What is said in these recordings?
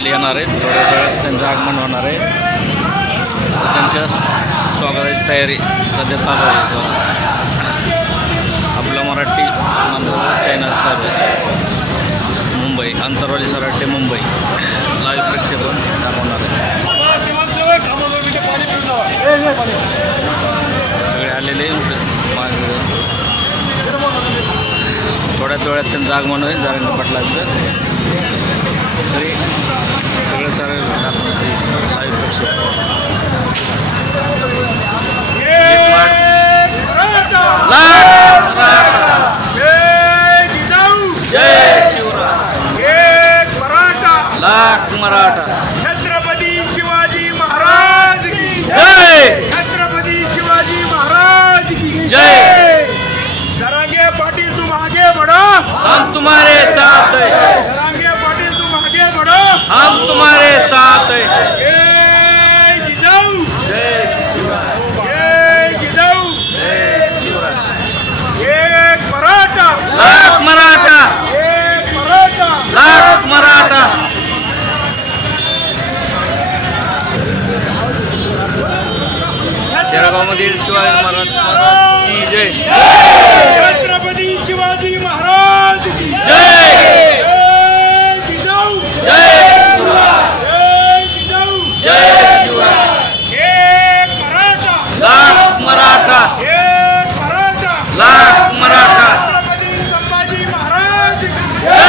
बैल येणार आहेत, थोड्या वेळात त्यांचं आगमन होणार आहे. त्यांच्या स्वागताची तयारी सध्या चालू आहे. आपला मराठी माणसं चॅनल चालू आहे. मुंबई अंतरवाली सराटे मुंबई लाईव्ह प्रेक्षेपण दाखवणार आहे. सगळे आलेले थोड्याच वेळात त्यांचं आगमन होईल जारंगे पाटलांचं. तरी सगळं सारं लाईव्ह प्रेक्षेपण जय शिवराय लाख मराठा छत्रपती शिवाजी महाराज की जय. छत्रपती शिवाजी महाराज की जय. जरांगे पाटिल तुम आगे बढ़ो, हम तुम्हारे साथ हैं. जरांगे पाटिल तुम आगे बढ़ो, हम तुम्हारे साथ हैं. जय जिजाऊ, जय शिवराय. जय जिजाऊ, जय शिवराय. एक मराठा, लाख मराठा, एक मराठा, लाख मराठा. जळगावमधील शिवाजी महाराज की जय. छत्रपती शिवाजी महाराज की जय. जय जिजाऊ, जय जय जिजाऊ, जय शिवराय. एक मराठा, लाख मराठा, एक मराठा, लाख मराठा. छत्रपती संभाजी महाराज की जय.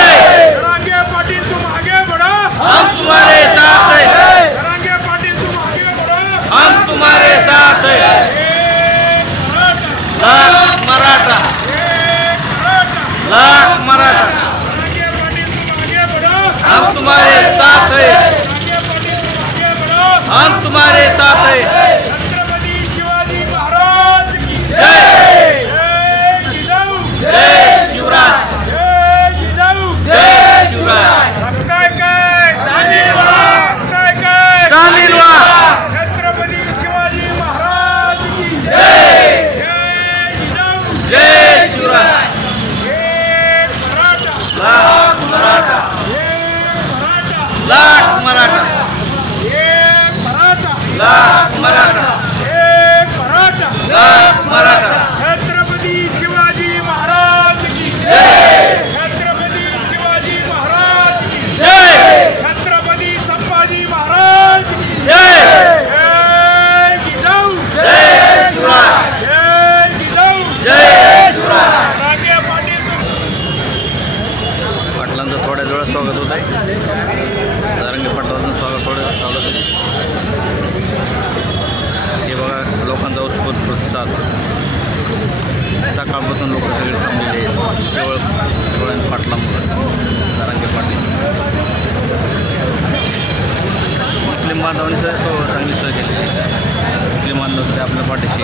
जरांगे पाटिल तुम आगे बढ़ो, हम तुम्हारे साथ हैं. जरांगे पाटिल तुम आगे बढ़ो, हम तुम्हारे साथ हैं. एक मराठा, लाख मराठा, एक मराठा, लाख मराठा. जरांगे पाटिल तुम आगे बढ़ो, हम तुम्हारे साथ हैं. जरांगे पाटिल तुम आगे बढ़ो, हम तुम्हारे साथ हैं. छत्रपती शिवाजी महाराज की जय. जय जिजाऊ, जय शिवराय. जय जिजाऊ, जय शिवराय. काय काय काय काय सामील व्हा. छत्रपती शिवाजी महाराज की जय. जय जिजाऊ, जय शिवराय. एक मराठा, लाख मराठा, एक मराठा, लाख मराठा, एक मराठा, लाख मराठा, एक मराठा, लाख मराठा. छत्रपती शिवाजी महाराज की जय. छत्रपती शिवाजी महाराज की जय. छत्रपती संभाजी महाराज की जय. जय जिजाऊ, जय शिवराय. जय जिजाऊ, जय शिवराय. जरांगे पाटील पाटलांचं थोड्या वेळात स्वागत होत आहे. जारंगे पाटलांचं स्वागत आहे. हे बघा लोकांचा उत्स्फूर्त प्रतिसाद. सकाळपासून लोक सगळे थांबलेले आहेत केवळ डोळ्यात पाटलामुळे. जारंगे पाटील मुस्लिम बांधवांनी चांगली सोय केली. मुस्लिम बांधव आपल्या पाठीशी